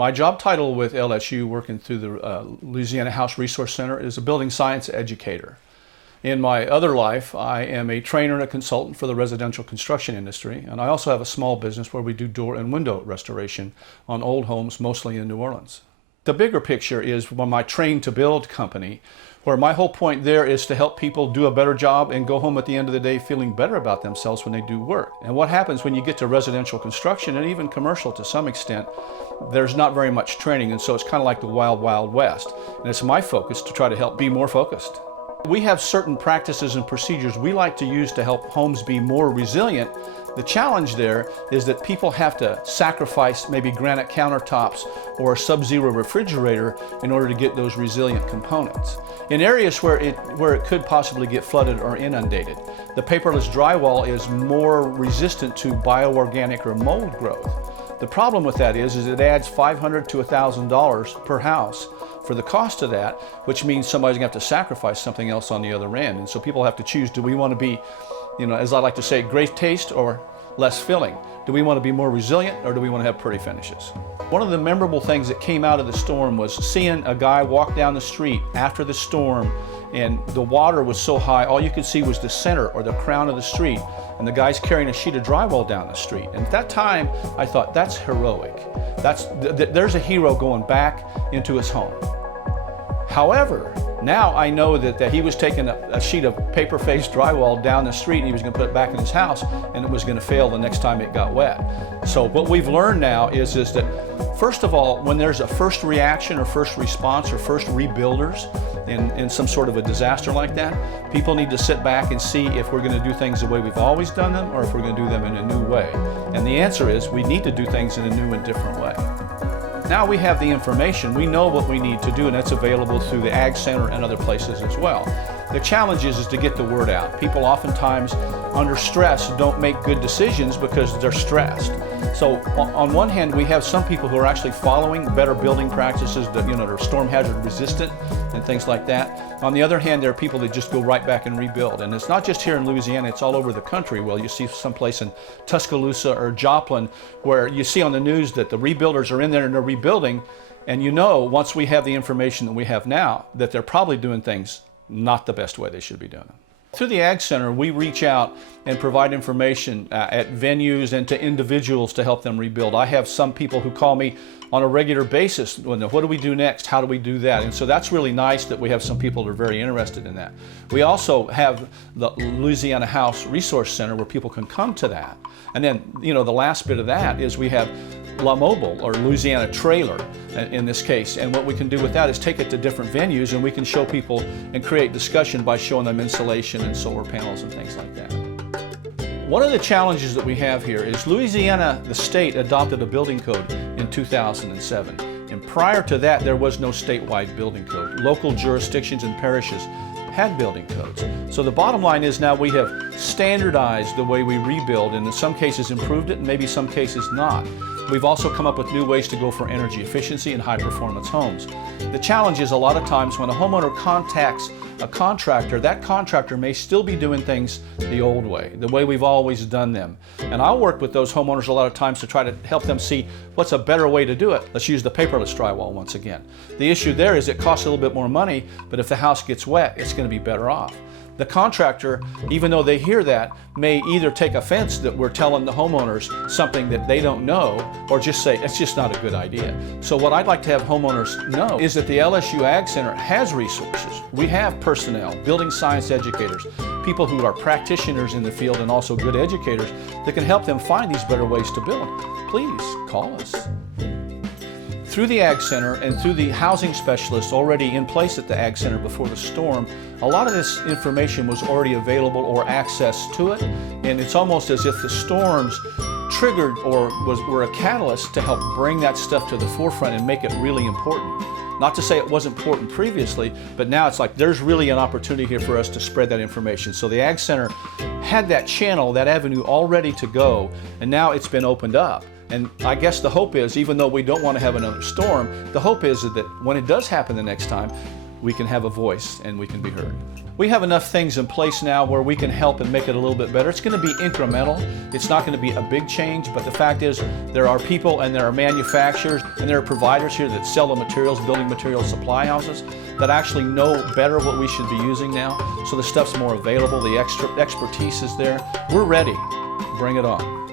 My job title with LSU, working through the Louisiana House Resource Center, is a building science educator. In my other life, I am a trainer and a consultant for the residential construction industry, and I also have a small business where we do door and window restoration on old homes, mostly in New Orleans. The bigger picture is my Train to Build company, where my whole point there is to help people do a better job and go home at the end of the day feeling better about themselves when they do work. And what happens when you get to residential construction, and even commercial to some extent, there's not very much training, and so it's kind of like the wild, wild west. And it's my focus to try to help be more focused. We have certain practices and procedures we like to use to help homes be more resilient. The challenge there is that people have to sacrifice maybe granite countertops or a sub-zero refrigerator in order to get those resilient components. In areas where it could possibly get flooded or inundated, the paperless drywall is more resistant to bioorganic or mold growth. The problem with that is it adds $500 to $1,000 per house for the cost of that, which means somebody's going to have to sacrifice something else on the other end. And so people have to choose, do we want to be, as I like to say, great taste or less filling? Do we want to be more resilient, or do we want to have pretty finishes? One of the memorable things that came out of the storm was seeing a guy walk down the street after the storm, and the water was so high, all you could see was the center or the crown of the street, and the guy's carrying a sheet of drywall down the street. And at that time, I thought, that's heroic. There's a hero going back into his home. However, now I know that he was taking a sheet of paper-faced drywall down the street and he was going to put it back in his house, and it was going to fail the next time it got wet. So what we've learned now is that, first of all, when there's a first reaction or first response or first rebuilders in some sort of a disaster like that, people need to sit back and see if we're going to do things the way we've always done them or if we're going to do them in a new way. And the answer is we need to do things in a new and different way. Now we have the information, we know what we need to do, and that's available through the Ag Center and other places as well. The challenge is to get the word out. People oftentimes under stress don't make good decisions because they're stressed. So on one hand, we have some people who are actually following better building practices that are storm hazard resistant and things like that. On the other hand, there are people that just go right back and rebuild. And it's not just here in Louisiana, it's all over the country. Well, you see someplace in Tuscaloosa or Joplin where you see on the news that the rebuilders are in there and they're rebuilding. And once we have the information that we have now, that they're probably doing things not the best way they should be doing it. Through the Ag Center, we reach out and provide information at venues and to individuals to help them rebuild. I have some people who call me on a regular basis, what do we do next? How do we do that? And so that's really nice that we have some people that are very interested in that. We also have the Louisiana House Resource Center where people can come to that. And then, the last bit of that is we have La Mobile, or Louisiana Trailer in this case, and what we can do with that is take it to different venues and we can show people and create discussion by showing them insulation and solar panels and things like that. One of the challenges that we have here is Louisiana, the state, adopted a building code in 2007, and prior to that there was no statewide building code. Local jurisdictions and parishes had building codes. So the bottom line is now we have standardized the way we rebuild, and in some cases improved it, and maybe some cases not. We've also come up with new ways to go for energy efficiency in high-performance homes. The challenge is a lot of times when a homeowner contacts a contractor, that contractor may still be doing things the old way, the way we've always done them. And I'll work with those homeowners a lot of times to try to help them see what's a better way to do it. Let's use the paperless drywall once again. The issue there is it costs a little bit more money, but if the house gets wet, it's going to be better off. The contractor, even though they hear that, may either take offense that we're telling the homeowners something that they don't know, or just say, it's just not a good idea. So what I'd like to have homeowners know is that the LSU Ag Center has resources. We have personnel, building science educators, people who are practitioners in the field and also good educators that can help them find these better ways to build. Please call us. Through the Ag Center and through the housing specialists already in place at the Ag Center before the storm, a lot of this information was already available or access to it, and it's almost as if the storms triggered or were a catalyst to help bring that stuff to the forefront and make it really important. Not to say it wasn't important previously, but now it's like there's really an opportunity here for us to spread that information. So the Ag Center had that channel, that avenue all ready to go, and now it's been opened up. And I guess the hope is, even though we don't want to have another storm, the hope is that when it does happen the next time, we can have a voice and we can be heard. We have enough things in place now where we can help and make it a little bit better. It's going to be incremental. It's not going to be a big change, but the fact is there are people and there are manufacturers and there are providers here that sell the materials, building materials supply houses, that actually know better what we should be using now. So the stuff's more available, the expertise is there. We're ready. Bring it on.